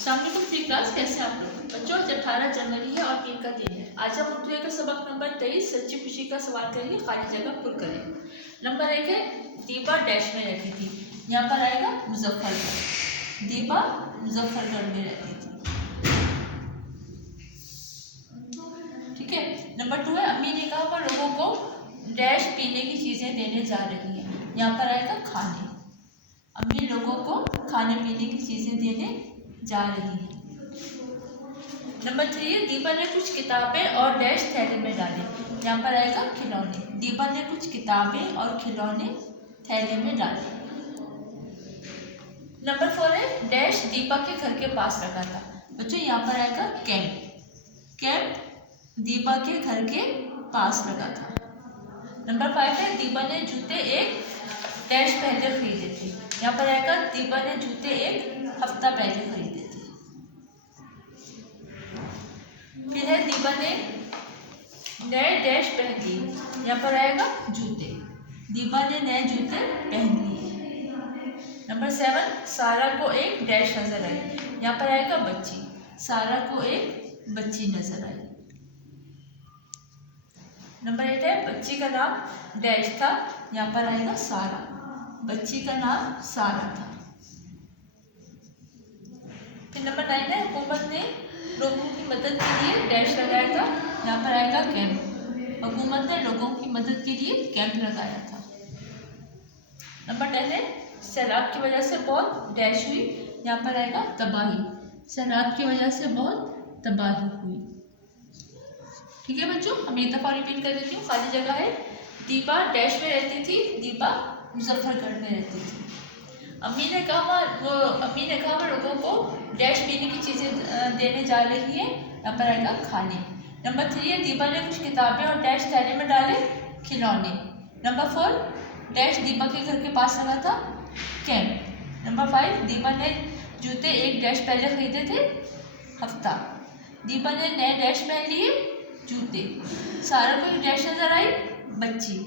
अस्सलामुअलैकुम free class, कैसे आप लोग बच्चों। आज 18 जनवरी है और 3 का दिन है। आज हम उर्दू का सबक नंबर 23 सच्ची खुशी का सवाल करेंगे, खाली जगह पुर करें। नंबर 1 है दीपा डैश में रहती थी। यहाँ पर आएगा मुजफ्फरगढ़। दीपा मुजफ्फरगढ़ में रहती थी, ठीक है। नंबर 2 है अम्मी ने कहा वह लोगों को डैश पीने की चीजें देने जा रही है। यहाँ पर आएगा खाने। अम्मी लोगों को खाने पीने की चीजें देने जा रही है। नंबर 3 है दीपा ने कुछ किताबें और डैश थैले में डाले। यहाँ पर आएगा खिलौने। दीपा ने कुछ किताबें और खिलौने थैले में डाले। नंबर 4 है डैश दीपा के घर के पास रखा था। बच्चों यहाँ पर आएगा कैंप। कैंप दीपा के घर के पास लगा था। नंबर 5 है दीपा ने जूते एक डैश पहले खरीदे थे। यहाँ पर आएगा दीपा ने जूते एक हफ्ता पहले खरीदे थे। फिर है दीपा ने नए डैश पहन लिए। यहाँ पर आएगा जूते। दीपा ने नए जूते पहन लिए। नंबर 7 सारा को एक डैश नजर आई। यहाँ पर आएगा बच्ची। सारा को एक बच्ची नजर आई। नंबर 8 है बच्ची का नाम डैश था। यहाँ पर आएगा सारा। बच्ची का नाम सारा था। फिर नंबर 9 है हुकूमत ने लोगों की मदद के लिए डैश लगाया था। यहाँ पर आएगा कैंप। हुकूमत ने लोगों की मदद के लिए कैंप लगाया था। नंबर 10 है सैलाब की वजह से बहुत डैश हुई। यहाँ पर आएगा तबाही। सैलाब की वजह से बहुत तबाही हुई, ठीक है बच्चों। हम एक दफ़ा रिपीट कर देती हूँ। खाली जगह है दीपा डैश में रहती थी। दीपा मुजफ्फरगढ़ में रहती थी। अम्मी ने कहा वह लोगों को डैश पीने की चीज़ें देने जा रही है। यहाँ पर आएगा खाने। नंबर 3 है दीपा ने कुछ किताबें और डैश थैले में डाले खिलौने। नंबर 4 डैश दीपा के घर के पास लगा था कैंप। नंबर 5 दीपा ने जूते एक डैश पहले खरीदे थे हफ्ता। दीपा ने नए डैश पहन लिए जूते। सारा को एक डैश नजर आई बच्ची।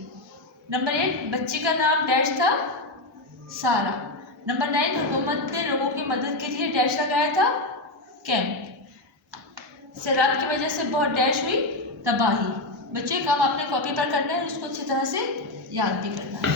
नंबर 8 बच्ची का नाम डैश था सारा। नंबर 9 हुकूमत ने लोगों की मदद के लिए डैश लगाया था कैंप। सैलाब की वजह से बहुत डैश हुई तबाही। बच्चे काम आपने कॉपी पर करना है, उसको अच्छी तरह से याद भी करना है।